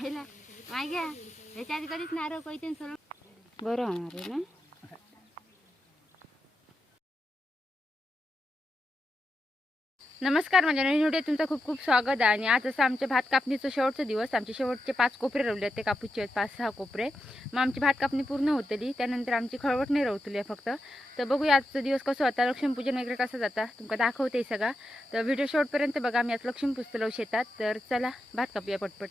हेला मागे ह्याच्या आधी कधीच नारळ कोयते सरळ बरं होणार आहे ना. नमस्कार, माझ्या नवीन व्हिडिओ तुमचं खूप खूप स्वागत आहे. आणि आज असं आमच्या भात कापणीचा शेवटचा दिवस. आमचे शेवटचे 5 कोपरे रवले ते कापूचे 5-6 कोपरे. मग आमची भात कापणी पूर्ण होतली. त्यानंतर आमची खळवट नाही रवतली फक्त. तर बघूया आजचा दिवस कसं होता, लक्ष्मीपूजन वगैरे कसं जाता तुमका दाखवते सगळा. तर व्हिडिओ शेवटपर्यंत बघा. मी आज लक्ष्मी पुजतलो शेतात. तर चला भात कापूया पटपट.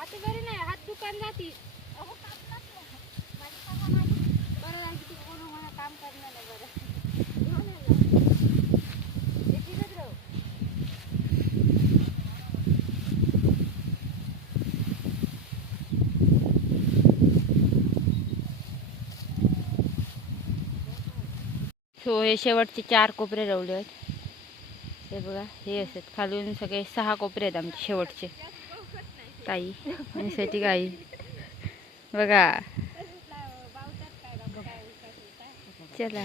आता बरी नाही, हात दुकान जाती. बरं झालं तू कोण मला काम करणार आहे. बरं सो हे शेवटचे 4 कोपरे रवले आहेत. हे बघा, हे असतात खालून सगळे 6 कोपरे आहेत आमचे शेवटचे. ताई आणि साठी गाई बघा. चला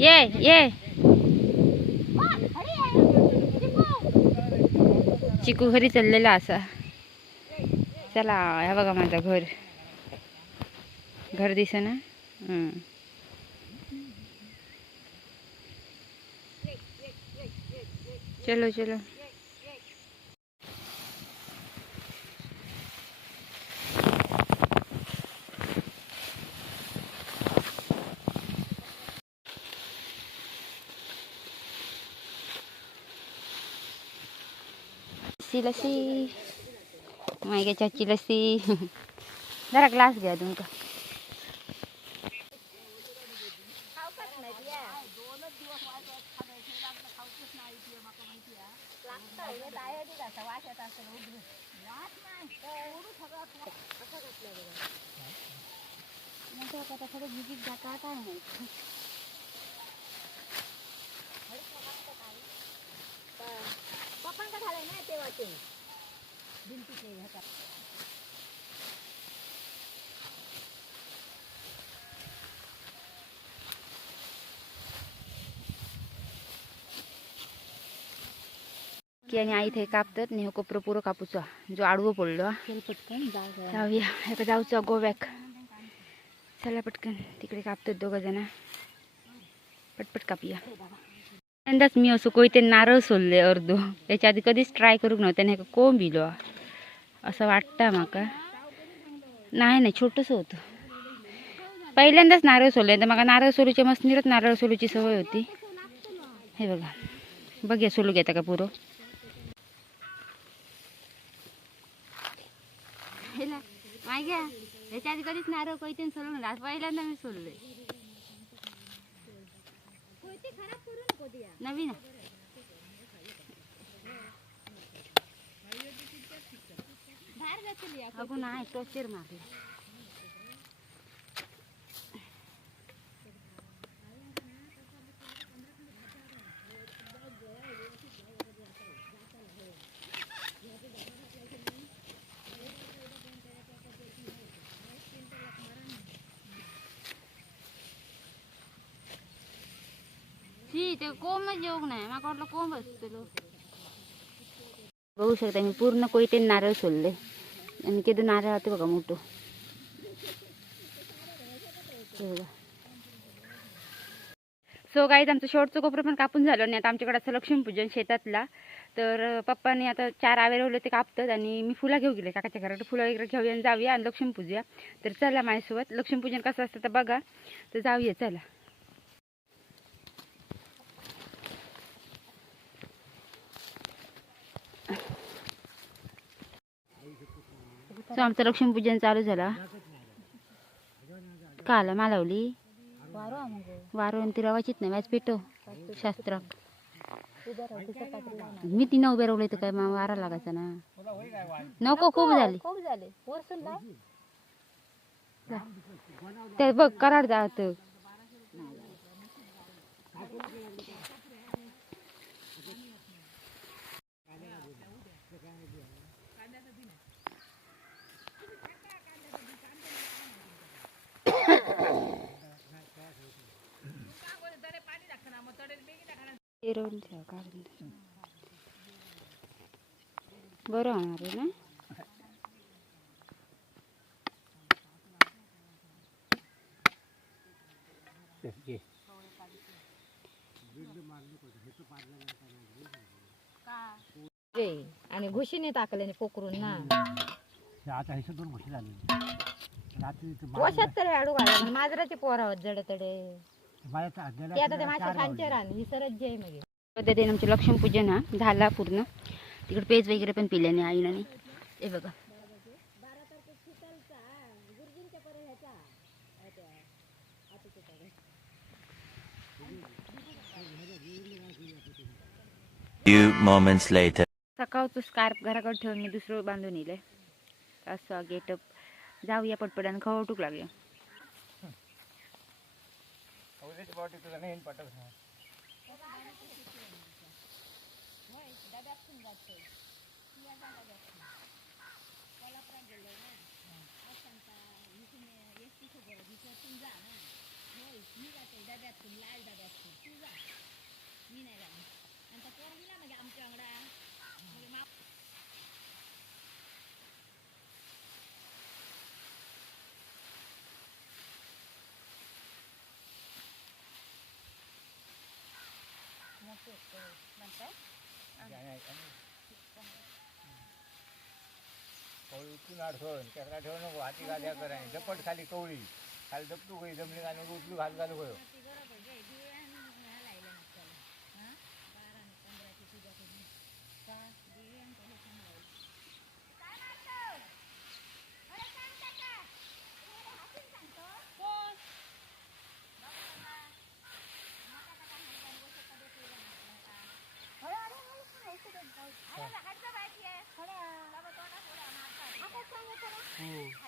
ये ये चिकू घरी चाललेला असा. चला ह्या बघा माझं घर दिसे ना. चलो चलो. लस्सी मागे चाची लस्सी. जरा ग्लास घ्या तुमका. थोडं भिजीत जाता काय नाही. पप्पांका झालंय ना तेव्हा ते भिंतीचे ह्याचा. की आणि आई इथे कापतात आणि कोपरं पुरं कापूचा जो आडवं पडलो. पटकन जाऊया आता जाऊचं गोव्याक. चला पटकन तिकडे कापतात 2 जण. पटपट कापूया. यंदाच मी असं कोयते नारळ सोलले अर्धो. याच्या आधी कधीच ट्राय करूक नव्हतं. त्याने कोंब भिलो असं वाटतं माका. नाही छोटंसं होतं. पहिल्यांदाच नारळ सोलले. तर मला नारळ सोलूच्या मसनीरच नारळ सोलूची सवय होती. हे बघा बघूया सोलू घेता का पुरं. मागे याच्या आधी कधीच नारळ कोयते सोलून आज पहिल्यांदा मी सोलले. नवीन अगो नाही टोचेर मारले. ते कोंबच योग नाही. मला वाटलं कोंब असतो. बघू शकता मी पूर्ण कोयते नारळ सोलले. आणि किती नारळ होते बघा मोठं. सो गाईज आमचं शेवटचं कोपरं पण कापून झालं. आणि आता आमच्याकडे असं लक्ष्मीपूजन शेतातला. तर पप्पाने आता 4 आवे रवले ते कापतात. आणि मी फुलं घेऊ गेले काकाच्या घरात. फुलं वगैरे घेऊया आणि जाऊया आणि लक्ष्मी पूजूया. तर चला माझ्यासोबत. लक्ष्मीपूजन कसं असतं तर बघा. तर जाऊया चला. सो आमचं लक्ष्मीपूजन चालू झाला. काला मालवली वारो आणि ती रवाचीच नाही माझ पेटो शास्त्र. मी तिनं उभे रावले तर काय मग वारा लागायचा ना. नको खूप झाले ते बघ कराड जात. एरवून ठेव काढून दे. बरं होणार आहे ना. आणि घुशीने टाकले पोकरून ना आता हे दोन घुशी झाली रात्री वशात तरी अडू घाला माजराचे पोरावत जड तडे ते आता ते मासे खांचे रान ही सरच जे म्हणजे पद्धतीने आमचे लक्ष्मीपूजन हा झाला पूर्ण. तिकडे पेज वगैरे पण पिल्याने आईने नाही. हे बघा Few moments later. सकाळचं स्कार्फ घराकडे ठेवून मी दुसरं बांधून येईल असं गेटअप. जाऊया पटपटाने खवटूक लागले. हाती गाद्या कराय दपट खाली कवळी खाली दपटू गई जमली घालून उचलू घाल घालू गयो हो